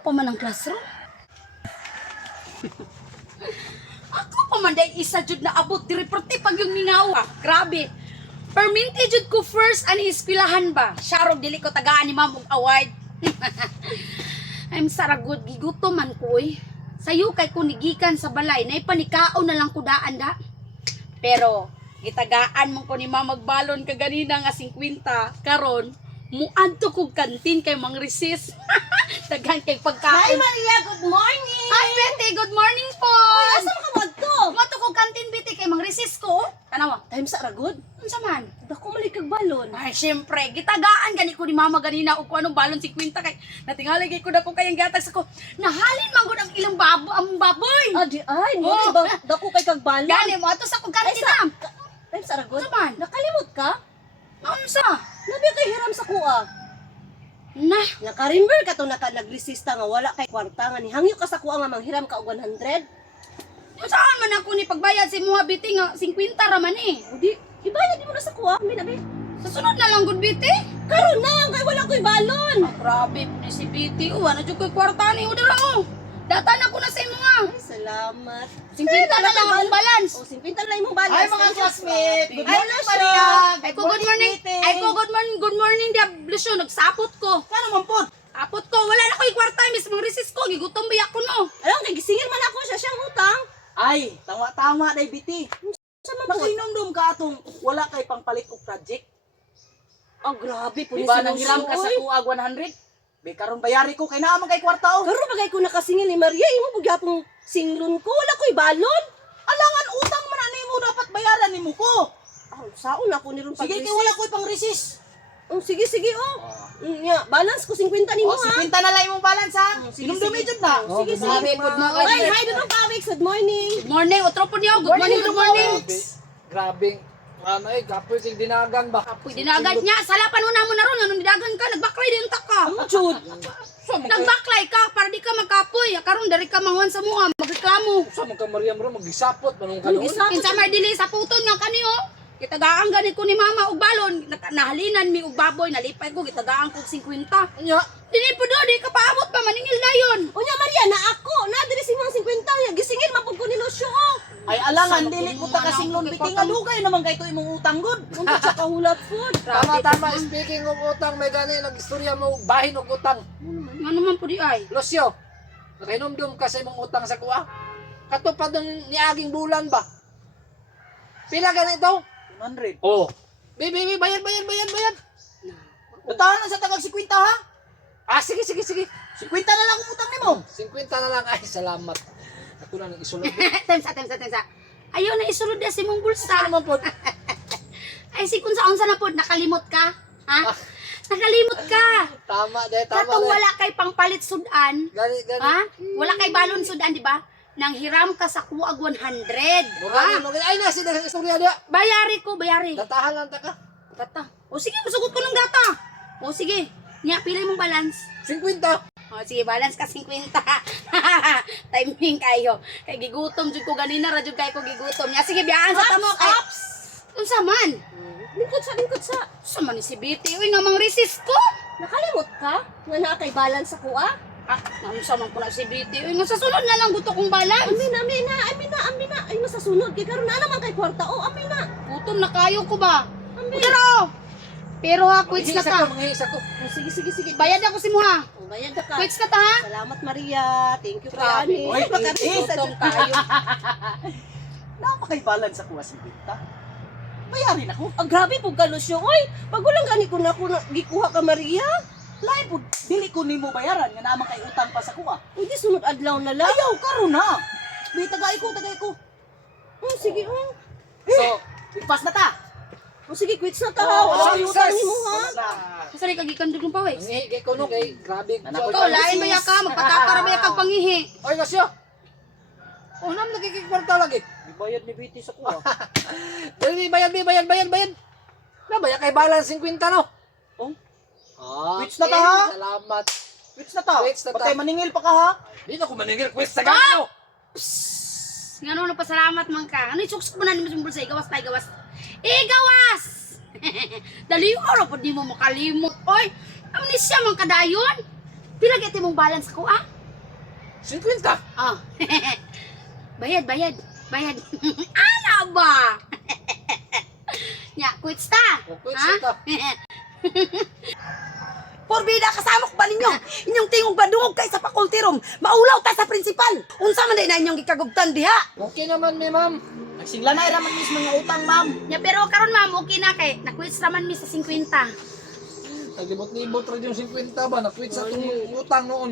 pa man ang classroom. Ako pa man day isa jud na abot diri perti pag yung ningawa. Grabe. Perminti jud ko first ani eskwelahan ba. Syarog dili ko tagaan ni ma'am og award. I'm saragod gigutom man ko oy. Sayo kay kunigikan sa balay nay panikaon na lang kudaan da. Pero gitagaan mo ko ni ma'am magbalon kaganina nga 50 karon muadto kog kantin kay mang recess. Daghan kay pagkaon. Hi Maria, good morning! Hi Betty, good morning po. Ay, asa ka magto? Muadto kog kantin Betty kay mang recess ko. Tanawa. Time sa ragod? Unsa man? Dako malikag balon. Ay, syempre, gitagaan gani ko ni mama ganina o kung anong balon 50 kay natingali gay ko dako kayang gatag sa ko. Nahalin man gud ang ilang baboy. Adi ay, mo Oh. ba dako kay kag balon? Gani mo ato sa kog Ay, kantin na. Time sa ragod? Unsa man? Nakalimot ka? Unsa? Nabi kay hiram sa kuha. Na, Naka-remember ka to naka-nagresista nga wala kay kwarta nga ni hangyo ka sa kuha nga manghiram ka og 100. saan man ako ni pagbayad si Muha Betty nga 50 ra man eh. Udi, ibayad mo na sa kuha, mi nabi. Sa sunod na lang gud Betty. Karon na kay wala ko'y balon. Ah, grabe po ni si Betty. Ano dyan ko'y kwarta ni Udara oh. Data na ko na sa imo nga. Ay, salamat. 50 na lang akong balance. O, 50 na lang imong balance. Hi mga classmates! Good Ay, morning Lucio. Maria! Ay ko good morning. Ay ko good morning Diablusyo. Nagsapot ko. Kano man po? Apot ko. Wala na ko'y kwarta. Miss mga recess ko. Gigutom ba ako no. Alam, kay gisingil man ako siya siyang utang. Ay, tama day biti. Sa man po. Makinomdom ka atong wala kay pangpalit og project. Oh, grabe po Di ba nanghiram ka sa kuag 100? Be karon bayari ko kay naa man kay kwarta o. Karon bagay ko nakasingil ni Maria, imo bugyapong singlon ko, wala ko'y balon. Alangan utang man nimo dapat bayaran nimo ko. Ah, saon ako ni ron pag Sige kay wala ko'y pang resist. sige, Nya, balance ko 50 nimo O ha. 50 na lang imong balance ha. Sige, Inomdumi sige. jud na. Sige, sige. Good morning. Ay, hi, Dudong Pawix, good morning. Good morning. Otro po niyo. Good morning. Good morning. Grabe. Ano eh, kapoy sing dinagan ba? Apoy dinagan niya. Salapan mo na mo na ron. Anong didagan ka? Nagbaklay din ta ka. Ang chud. Nagbaklay ka para di ka magkapoy. Karon dari ka mangwan sa mga magreklamo. Sa mga Mariam ro magisapot manong kanon. Kinsa may dili sa puton nga kaniyo. Gitagaan gani ko ni mama og balon. Nahalinan mi og baboy, nalipay ko gitagaan ko og 50. Nya, Dili po do, di ka paabot pa maningil dayon. Unya Maria, na ako, na diri si mga 50 ya, gisingil man pud ko ni Lucio. Ay alangan Sama dili ko ko ta mga kasinglon anak ko, biti nga dugay naman kay to imong utang gud. Unta sa kahulat food. tama speaking of utang, may gani nagistorya mo bahin og utang. Nga naman po di ay. Lucio, nakinomdom ka sa imong utang sa kuha. Katupad ng niaging bulan ba? Pila ganito? 100. Oh. Baby, bayad. Utahan lang sa tagang 50 ha. Ah, sige. 50 na lang ang utang nimo. 50 na lang. Ay, salamat. Ako na nang isulod. Temsa. Ayaw na isulod na si mong bulsa. Ano man po? Ay si kung saan na po, nakalimot ka? Ha? Nakalimot ka. Tama Katong de. wala kay pangpalit sudan. Gani. Ha? Wala kay balon sudan, di ba? Nang hiram ka sa kuag 100. Ha? Ay, nasi na istorya dia. Bayari ko. Datahan lang ta ka. Data. O sige, masugot ko ng data. O sige. Nya, pila mong balance? 50. O sige, balance ka 50. Timing kayo. Kay gigutom jud ko ganina ra jud kay ko gigutom. Nya sige, biyaan sa tamo kay. Unsa man? Lingkod sa. Unsa man ni si Betty? Uy, nga mang resist ko. Nakalimot ka? Nga na kay balance sa kuha? Ah, unsa man ko na si Betty? Uy, nga sa sunod na lang gusto kong balance. Amina. Ay, masasunod. Kaya karon na naman kay kwarta. Oh, amina. Gutom na kayo ko ba? Pero, ha, quits na ta. Manghihisa ko. Oh, sige. Bayad ako si Muha. Oh, bayad ka. Quits na ta, ha? Salamat Maria. Thank you Grabe. Kayani. Oy, Gutom kayo. Napakay balance sa kuha 50. Bayarin ako. Ang grabe po ka, Lucio. Oy, pag walang gani ko na gikuha ka, Maria. Lain po, dili ko nimo bayaran nga naman kay utang pa sa kuha. Hindi sunod adlaw na lang. Ayaw karon na. Be tagay ko. Sige. So, Ipas na ta. Sige, quits na ta. Wala kang utang ni mo, ha? Kasari kagikan dug ng pawis. manghihi kay kuno kay grabe. Anak ko, Ikaw, lain ba ya ka? Magpatakara ba ya kag pangihi? Oy, Lucio. Oh, nam nagkikikwarta lagi. Bayad ni Betty sa kuha. Dali, bayad. Na, bayad kay balance 50 no? Oh. Ah, Quits na ta, ha? Salamat. Quits na ta. Quits na ta. Bakay maningil pa ka ha. Di na ko maningil quits sa gano. Nga no, pasalamat man ka. Ano isuks ko na ni mo sa gawas tay gawas. Gawas! Dali oras po di mo makalimot. Oy, amnesia man kadayon. Pila gyud mong balance ko ah? 50. Oh. bayad. Ana ba? Nya, quits ta. O, quits Ha? ta. Porbida kasamok ba ninyo? Inyong tingog ba dungog kay sa faculty room? Maulaw ta sa principal. Unsa man day na inyong gikagubtan diha? Okay naman mi ma'am. Nagsigla na ira man mis mga utang, ma'am. Nya, pero karon ma'am, okay na kay na-quits raman mi sa 50. Naglibot-libot rin yung 50 ba? Na-quit sa itong utang noon.